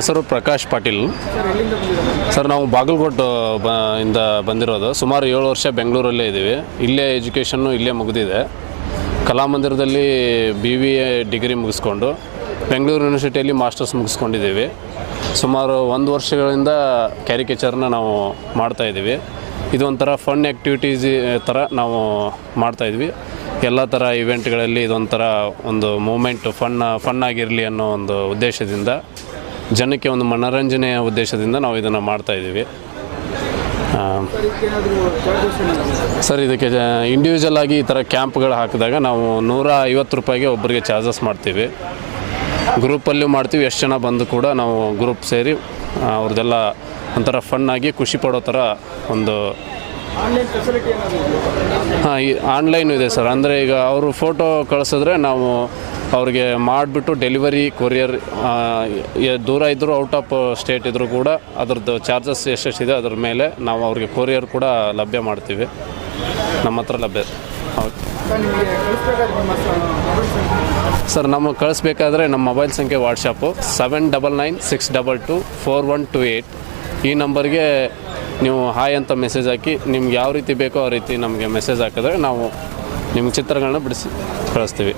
ಹೆಸರು ಪ್ರಕಾಶ್ ಪಾಟೀಲ್. ಸರ್, ನಾವು ಬಾಗಲಕೋಟೆ ಬ, ಇಂದ ಬಂದಿರೋದು. ಸುಮಾರು ಏಳು ವರ್ಷ ಬೆಂಗಳೂರಲ್ಲೇ ಇದ್ದೀವಿ. ಇಲ್ಲೇ ಎಜುಕೇಷನ್ನು ಇಲ್ಲೇ ಮುಗಿದಿದೆ. ಕಲಾಮಂದಿರದಲ್ಲಿ ಬಿ ವಿ ಎ ಡಿಗ್ರಿ ಮುಗಿಸ್ಕೊಂಡು, ಬೆಂಗಳೂರು ಯೂನಿವರ್ಸಿಟಿಯಲ್ಲಿ ಮಾಸ್ಟರ್ಸ್ ಮುಗಿಸ್ಕೊಂಡಿದ್ದೀವಿ. ಸುಮಾರು ಒಂದು ವರ್ಷಗಳಿಂದ ಕ್ಯಾರಿಕೇಚರ್ನ ನಾವು ಮಾಡ್ತಾಯಿದ್ದೀವಿ ಇದೊಂಥರ ಫನ್ ಆ್ಯಕ್ಟಿವಿಟೀಸ್ ಥರ ನಾವು ಮಾಡ್ತಾಯಿದ್ವಿ ಎಲ್ಲ ಥರ ಇವೆಂಟ್ಗಳಲ್ಲಿ ಇದೊಂಥರ ಒಂದು ಮೂಮೆಂಟ್ ಫನ್ ಫನ್ ಆಗಿರಲಿ ಅನ್ನೋ ಒಂದು ಉದ್ದೇಶದಿಂದ ಜನಕ್ಕೆ ಒಂದು ಮನೋರಂಜನೆಯ ಉದ್ದೇಶದಿಂದ ನಾವು ಇದನ್ನು ಮಾಡ್ತಾಯಿದ್ದೀವಿ ಸರ್, ಇದಕ್ಕೆ ಇಂಡಿವಿಜುವಲ್ ಆಗಿ ಈ ಥರ ಕ್ಯಾಂಪ್ಗಳು ಹಾಕಿದಾಗ ನಾವು ನೂರ ಐವತ್ತು ರೂಪಾಯಿಗೆ ಒಬ್ಬರಿಗೆ ಚಾರ್ಜಸ್ ಮಾಡ್ತೀವಿ. ಗ್ರೂಪಲ್ಲೂ ಮಾಡ್ತೀವಿ, ಎಷ್ಟು ಜನ ಬಂದು ಕೂಡ ನಾವು ಗ್ರೂಪ್ ಸೇರಿ ಅವ್ರದ್ದೆಲ್ಲ ಒಂಥರ ಫನ್ನಾಗಿ ಖುಷಿ ಪಡೋ ಥರ ಒಂದು ಹಾಂ, ಈ ಆನ್ಲೈನು ಇದೆ ಸರ್. ಅಂದರೆ ಈಗ ಅವರು ಫೋಟೋ ಕಳಿಸಿದ್ರೆ ನಾವು ಅವ್ರಿಗೆ ಮಾಡಿಬಿಟ್ಟು ಡೆಲಿವರಿ ಕೊರಿಯರ್ ದೂರ ಇದ್ದರೂ ಔಟ್ ಆಫ್ ಸ್ಟೇಟ್ ಇದ್ದರೂ ಕೂಡ ಅದರದ್ದು ಚಾರ್ಜಸ್ ಎಷ್ಟೆಷ್ಟಿದೆ ಅದ್ರ ಮೇಲೆ ನಾವು ಅವ್ರಿಗೆ ಕೊರಿಯರ್ ಕೂಡ ಲಭ್ಯ ಮಾಡ್ತೀವಿ. ನಮ್ಮ ಹತ್ರ ಲಭ್ಯ. ಸರ್ ನಮಗೆ ಕಳಿಸ್ಬೇಕಾದ್ರೆ ನಮ್ಮ ಮೊಬೈಲ್ ಸಂಖ್ಯೆ WhatsApp seven double nine six double two four one two eight ಈ ನಂಬರ್ಗೆ ನೀವು ಹಾಯ್ ಅಂತ ಮೆಸೇಜ್ ಹಾಕಿ ನಿಮ್ಗೆ ಯಾವ ರೀತಿ ಬೇಕೋ ಆ ರೀತಿ ನಮಗೆ ಮೆಸೇಜ್ ಹಾಕಿದ್ರೆ ನಾವು ನಿಮ್ಗೆ ಚಿತ್ರಗಳನ್ನ ಬಿಡಿಸಿ ಕಳಿಸ್ತೀವಿ.